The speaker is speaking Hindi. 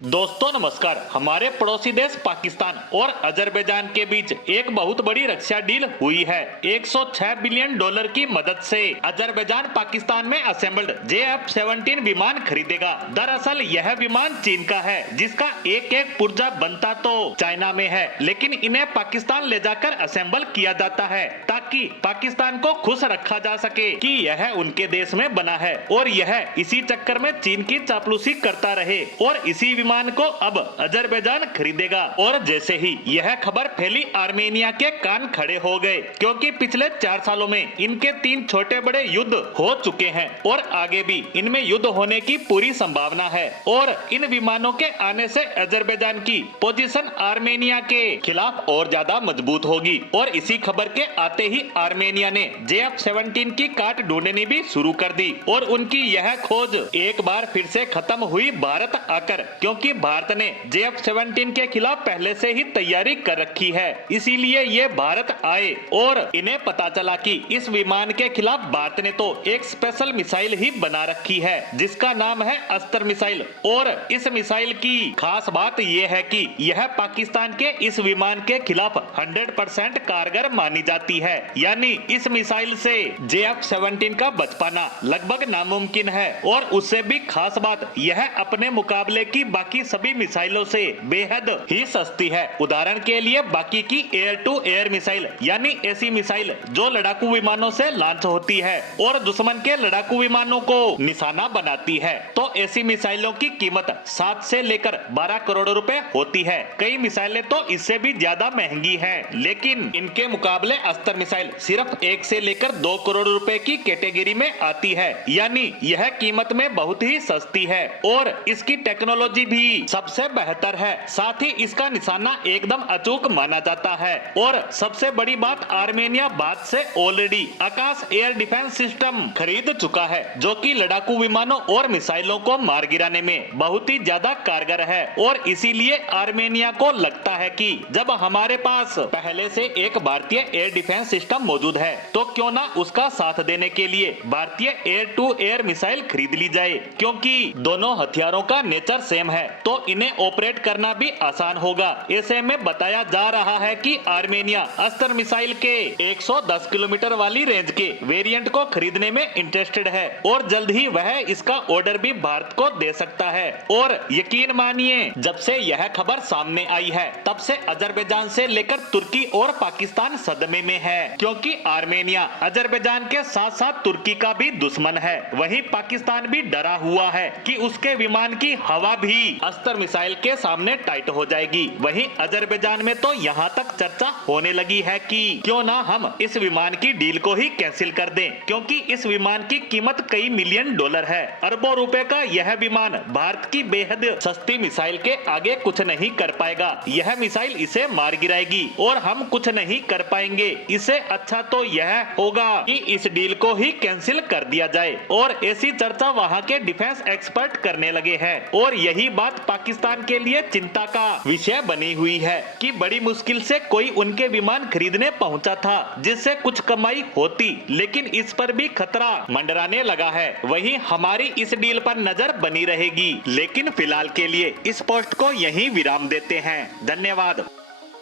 दोस्तों नमस्कार। हमारे पड़ोसी देश पाकिस्तान और अजरबैजान के बीच एक बहुत बड़ी रक्षा डील हुई है। 106 बिलियन डॉलर की मदद से अजरबैजान पाकिस्तान में असेंबल्ड JF-17 विमान खरीदेगा। दरअसल यह विमान चीन का है, जिसका एक एक पुर्जा बनता तो चाइना में है, लेकिन इन्हें पाकिस्तान ले जाकर असेंबल किया जाता है ताकि पाकिस्तान को खुश रखा जा सके कि यह उनके देश में बना है और यह इसी चक्कर में चीन की चापलूसी करता रहे और इसी विमान को अब अजरबैजान खरीदेगा। और जैसे ही यह खबर फैली, आर्मेनिया के कान खड़े हो गए, क्योंकि पिछले 4 सालों में इनके 3 छोटे बड़े युद्ध हो चुके हैं और आगे भी इनमें युद्ध होने की पूरी संभावना है। और इन विमानों के आने से अजरबैजान की पोजीशन आर्मेनिया के खिलाफ और ज्यादा मजबूत होगी। और इसी खबर के आते ही आर्मेनिया ने JF-17 की काट ढूंढनी भी शुरू कर दी और उनकी यह खोज एक बार फिर से खत्म हुई भारत आकर, क्योंकि भारत ने JF-17 के खिलाफ पहले से ही तैयारी कर रखी है। इसीलिए ये भारत आए और इन्हें पता चला कि इस विमान के खिलाफ भारत ने तो एक स्पेशल मिसाइल ही बना रखी है, जिसका नाम है अस्त्र मिसाइल। और इस मिसाइल की खास बात यह है कि यह पाकिस्तान के इस विमान के खिलाफ 100% कारगर मानी जाती है। यानी इस मिसाइल से JF-17 का बच पाना लगभग नामुमकिन है। और उससे भी खास बात यह अपने मुकाबले की बाकी सभी मिसाइलों से बेहद ही सस्ती है। उदाहरण के लिए बाकी की एयर टू एयर मिसाइल यानी ऐसी मिसाइल जो लड़ाकू विमानों से लॉन्च होती है और दुश्मन के लड़ाकू विमानों को निशाना बनाती है, तो ऐसी मिसाइलों की कीमत 7 से लेकर 12 करोड़ रुपए होती है। कई मिसाइलें तो इससे भी ज्यादा महंगी हैं, लेकिन इनके मुकाबले अस्त्र मिसाइल सिर्फ 1 से लेकर 2 करोड़ रुपए की कैटेगरी में आती है। यानी यह कीमत में बहुत ही सस्ती है और इसकी टेक्नोलॉजी भी सबसे बेहतर है। साथ ही इसका निशाना एकदम अचूक माना जाता है। और सबसे बड़ी बात, आर्मेनिया बाद से ऑलरेडी आकाश एयर डिफेंस सिस्टम खरीद चुका है, जो कि लड़ाकू विमानों और मिसाइलों को मार गिराने में बहुत ही ज्यादा कारगर है। और इसीलिए आर्मेनिया को लगता है कि जब हमारे पास पहले से एक भारतीय एयर डिफेंस सिस्टम मौजूद है, तो क्यों ना उसका साथ देने के लिए भारतीय एयर टू एयर मिसाइल खरीद ली जाए, क्योंकि दोनों हथियारों का नेचर सेम है, तो इन्हें ऑपरेट करना भी आसान होगा। ऐसे में बताया जा रहा है कि आर्मेनिया अस्त्र मिसाइल के 110 किलोमीटर वाली रेंज के वेरिएंट को खरीदने में इंटरेस्टेड है और जल्द ही वह इसका ऑर्डर भी भारत को दे सकता है। और यकीन मानिए, जब से यह खबर सामने आई है, तब से अजरबैजान से लेकर तुर्की और पाकिस्तान सदमे में है, क्योंकि आर्मेनिया अजरबैजान के साथ साथ तुर्की का भी दुश्मन है। वहीं पाकिस्तान भी डरा हुआ है कि उसके विमान की हवा भी अस्त्र मिसाइल के सामने टाइट हो जाएगी। वहीं अजरबैजान में तो यहाँ तक चर्चा होने लगी है कि क्यों ना हम इस विमान की डील को ही कैंसिल कर दें, क्योंकि इस विमान की कीमत कई मिलियन डॉलर है। अरबों रुपए का यह विमान भारत की बेहद सस्ती मिसाइल के आगे कुछ नहीं कर पाएगा। यह मिसाइल इसे मार गिराएगी और हम कुछ नहीं कर पाएंगे। इससे अच्छा तो यह होगा कि इस डील को ही कैंसिल कर दिया जाए। और ऐसी चर्चा वहाँ के डिफेंस एक्सपर्ट करने लगे हैं। और यही बात पाकिस्तान के लिए चिंता का विषय बनी हुई है कि बड़ी मुश्किल से कोई उनके विमान खरीदने पहुंचा था, जिससे कुछ कमाई होती, लेकिन इस पर भी खतरा मंडराने लगा है। वहीं हमारी इस डील पर नजर बनी रहेगी, लेकिन फिलहाल के लिए इस पोस्ट को यहीं विराम देते हैं। धन्यवाद।